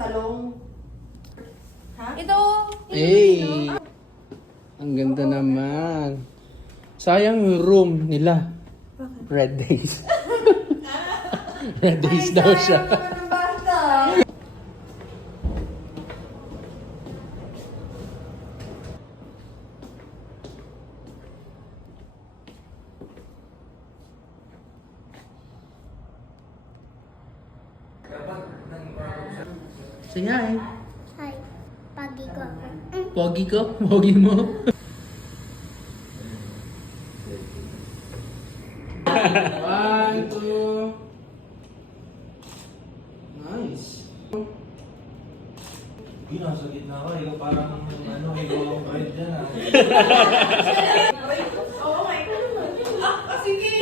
talong. Ha? Ito. Hey! Ang ganda naman. Sayang yung room nila. Red Days. Red Days daw siya. Ay, sayang naman ng bata. Say hi. Hi. Pagi ko ako. Pogi ko? Pogi mo? One, two. Nice. Yun, nasa gitna ka. Ikaw parang ikaw ang bread dyan ah. Oo, my God. Sige.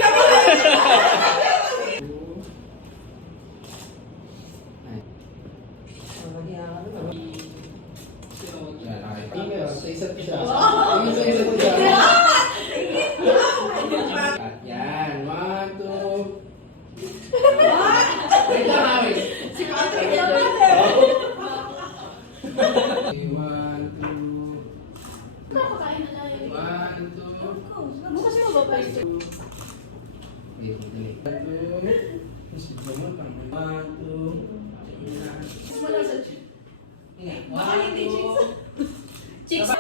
Tingnan sa isa't isa. Tingnan sa isa't isa. At yan. One, two. Wait lang, wait. Si Patrick yung Okay, one, two. One, two. Bukas yung babay. Wait, dali. One, two. Kasi naman, one, two. Wala sa One, two. chicks.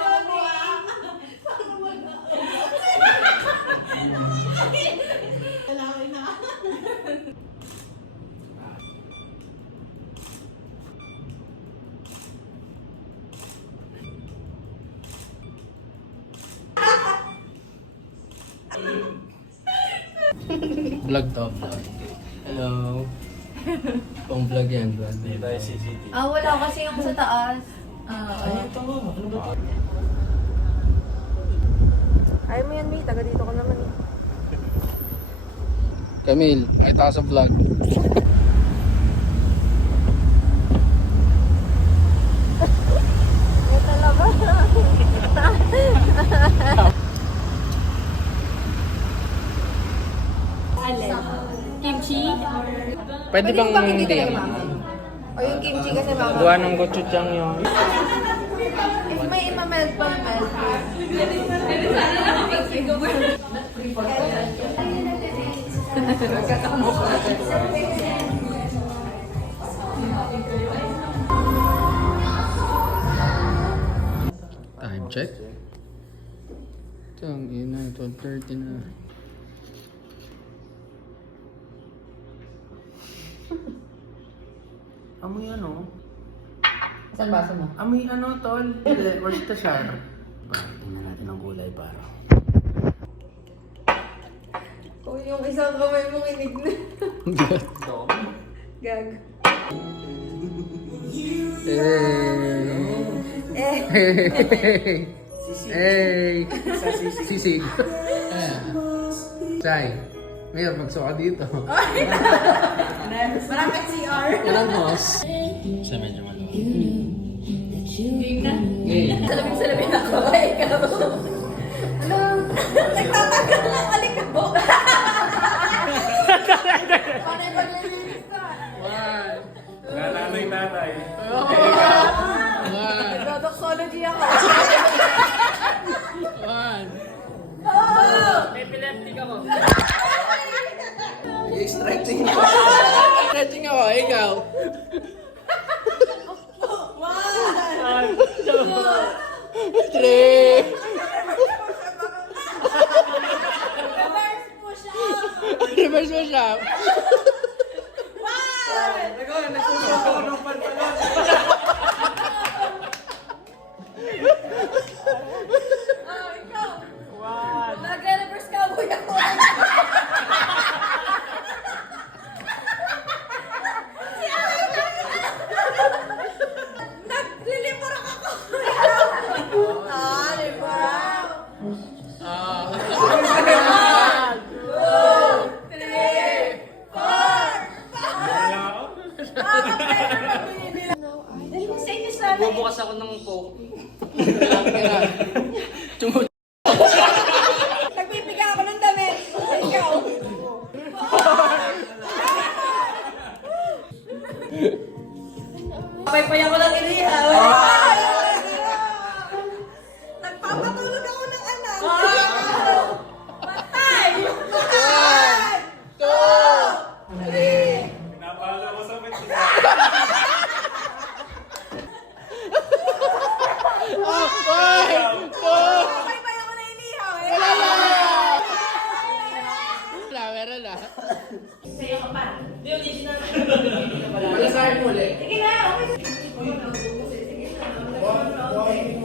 Lalaki na. Vlog to, vlog. Hello. Pang vlog yan, vlog. Hindi tayo CCTV. Wala kasi yung sa taas. Ay, ito nga. Ano ba? Ayaw mo yan, May. Taga dito ko naman eh. Camille, may taas sa vlog. Ito labas na. Kimchi. Pwede bang hindi? O yung kimchi kasi mama. Gawa ng gochujang yun. If may imamelt pa, melt. Time check. Tang ina, 12:30 na. Amoy ano? Saan baso mo? Amoy ano, tol? Worcestershire. Tingnan natin ang kulay para. Kung yung isang kamay mo kinig na. Gag. Hey! Hey! Sisig. Chay, ngayon magsuka dito. Maraming CR. Ilang host? Sa medyo malo. Ngayon. Salamin ako. Ikaw. Nagtatanggal ng alikabok. Panay paglilinis ka. One. Nanay. One. Nagdodoxology ako. One. May epileptic ako. I-stretching ako. Stretching ako, ikaw. Three. Reverse push up. Nagre-reverse ka, buhay ako. Naglilimurak ako. Diba? Bubukas ako ng coke. Nagpipiga ako ng damit. Ikaw. Paypay ako ng inihaw. Nagpapatulog ako ng anak. Patay! Pinapalo ko sa pit. Paypay ako na inihaw eh. Meron na. Sa'yo ka pa. Di, original. Palasahin mo ulit. Sige na, okay.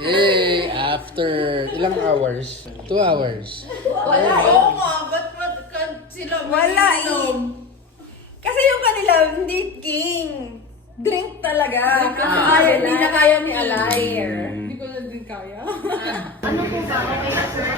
Yay! After ilang hours? 2 hours. Wala. Oo nga, ba't sila wala eh. Kasi yung kanila, hindi king. Drink talaga. Kasi hindi na kaya ni Alair. Hindi ko na din kaya. Ano po ba? Okay na, sir?